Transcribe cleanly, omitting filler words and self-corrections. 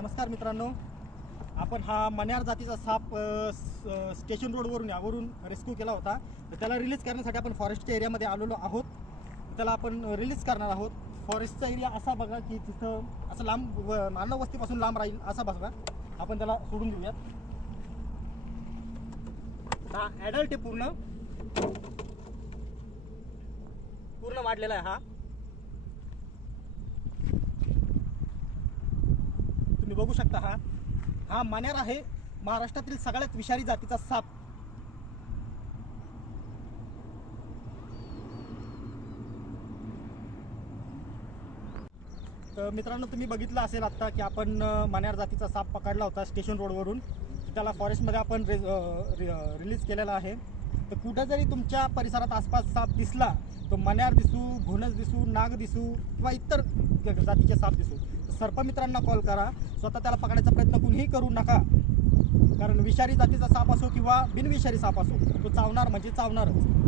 नमस्कार मित्रांनो, आपण हा मण्यार जातीचा साप स्टेशन रोडवरून यावरून रेस्क्यू केला होता. तर त्याला रिलीज करण्यासाठी आपण फॉरेस्टच्या एरियामध्ये आलेलो आहोत. त्याला आपण रिलीज करणार आहोत. फॉरेस्टचा एरिया असा बघा की तिथं असं लांब मानव वस्तीपासून लांब राहील असा बघा. आपण त्याला सोडून देऊयात. हा ॲडल्ट आहे, पूर्ण वाढलेला आहे. तुम्ही बघू शकता, हा मण्यार आहे, महाराष्ट्रातील सगळ्यात विषारी जातीचा साप. तर मित्रांनो, तुम्ही बघितलं असेल आता की आपण मण्यार जातीचा साप पकडला होता स्टेशन रोडवरून. त्याला फॉरेस्टमध्ये आपण रिलीज केलेला आहे. तर कुठं जरी तुमच्या परिसरात आसपास साप दिसला, तो मण्यार दिसू, घोणस दिसू, नाग दिसू किंवा इतर जातीचे साप दिसू, तर सर्पमित्रांना कॉल करा. स्वतः त्याला पकडायचा प्रयत्न कुणीही करू नका, कारण विषारी जातीचा साप असो किंवा बिनविषारी साप असो, तो चावणार म्हणजे चावणारच.